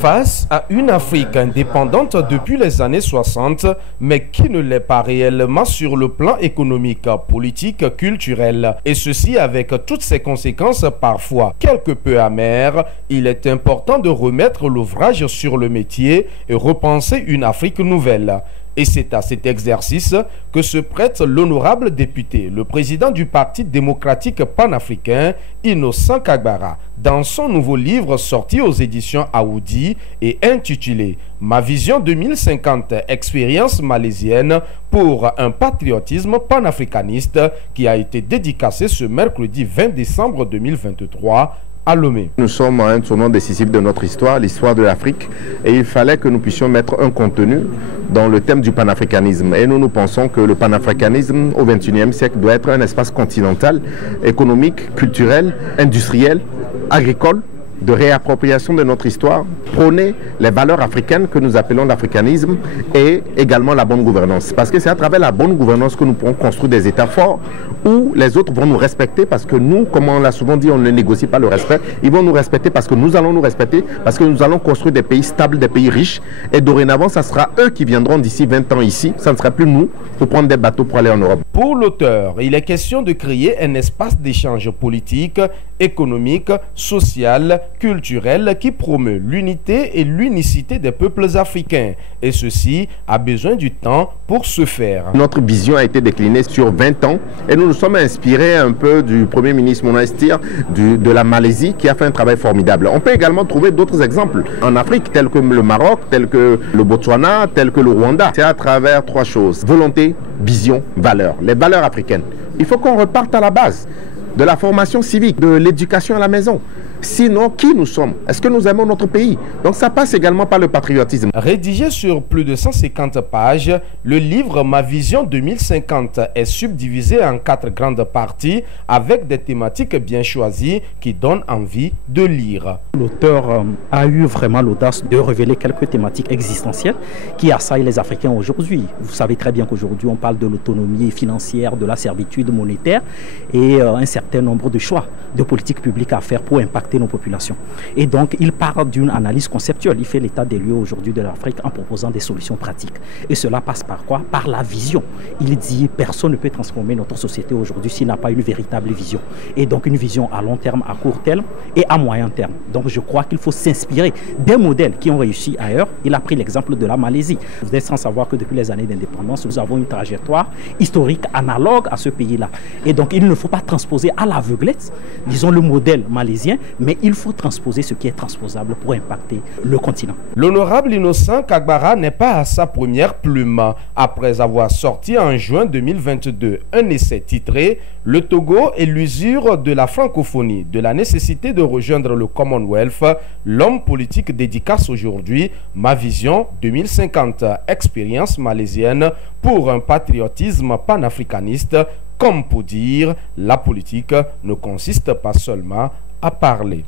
Face à une Afrique indépendante depuis les années 60, mais qui ne l'est pas réellement sur le plan économique, politique, culturel, et ceci avec toutes ses conséquences parfois quelque peu amères, il est important de remettre l'ouvrage sur le métier et repenser une Afrique nouvelle. Et c'est à cet exercice que se prête l'honorable député, le président du Parti démocratique panafricain, Innocent Kagbara, dans son nouveau livre sorti aux éditions Aoudi et intitulé « Ma vision 2050, expérience malaisienne pour un patriotisme panafricaniste » qui a été dédicacé ce mercredi 20 décembre 2023 à Lomé. Nous sommes à un tournant décisif de notre histoire, l'histoire de l'Afrique, et il fallait que nous puissions mettre un contenu dans le thème du panafricanisme. Et nous pensons que le panafricanisme au XXIe siècle doit être un espace continental, économique, culturel, industriel, agricole, de réappropriation de notre histoire, prôner les valeurs africaines que nous appelons l'africanisme et également la bonne gouvernance. Parce que c'est à travers la bonne gouvernance que nous pourrons construire des États forts où les autres vont nous respecter parce que nous, comme on l'a souvent dit, on ne négocie pas le respect. Ils vont nous respecter parce que nous allons nous respecter, parce que nous allons construire des pays stables, des pays riches. Et dorénavant, ça sera eux qui viendront d'ici 20 ans ici. Ça ne sera plus nous pour prendre des bateaux pour aller en Europe. Pour l'auteur, il est question de créer un espace d'échange politique, économique, social, culturel qui promeut l'unité et l'unicité des peuples africains. Et ceci a besoin du temps pour se faire. Notre vision a été déclinée sur 20 ans et nous nous sommes inspirés un peu du Premier ministre Monastir de la Malaisie qui a fait un travail formidable. On peut également trouver d'autres exemples en Afrique tels que le Maroc, tels que le Botswana, tels que le Rwanda. C'est à travers trois choses: volonté, vision, valeur. Les valeurs africaines. Il faut qu'on reparte à la base de la formation civique, de l'éducation à la maison. Sinon, qui nous sommes? Est-ce que nous aimons notre pays? Donc ça passe également par le patriotisme. Rédigé sur plus de 150 pages, le livre Ma Vision 2050 est subdivisé en 4 grandes parties avec des thématiques bien choisies qui donnent envie de lire. L'auteur a eu vraiment l'audace de révéler quelques thématiques existentielles qui assaillent les Africains aujourd'hui. Vous savez très bien qu'aujourd'hui on parle de l'autonomie financière, de la servitude monétaire et un certain nombre de choix de politiques publiques à faire pour impacter nos populations. Et donc, il part d'une analyse conceptuelle. Il fait l'état des lieux aujourd'hui de l'Afrique en proposant des solutions pratiques. Et cela passe par quoi? Par la vision. Il dit personne ne peut transformer notre société aujourd'hui s'il n'a pas une véritable vision. Et donc, une vision à long terme, à court terme et à moyen terme. Donc, je crois qu'il faut s'inspirer des modèles qui ont réussi ailleurs. Il a pris l'exemple de la Malaisie. Vous êtes sans savoir que depuis les années d'indépendance, nous avons une trajectoire historique analogue à ce pays-là. Et donc, il ne faut pas transposer à l'aveuglette, disons, le modèle malaisien, mais il faut transposer ce qui est transposable pour impacter le continent. L'honorable Innocent Kagbara n'est pas à sa première plume. Après avoir sorti en juin 2022 un essai titré « Le Togo et l'usure de la francophonie, de la nécessité de rejoindre le Commonwealth, l'homme politique dédicace aujourd'hui Ma Vision 2050, expérience malaisienne pour un patriotisme panafricaniste », comme pour dire, la politique ne consiste pas seulement à parler.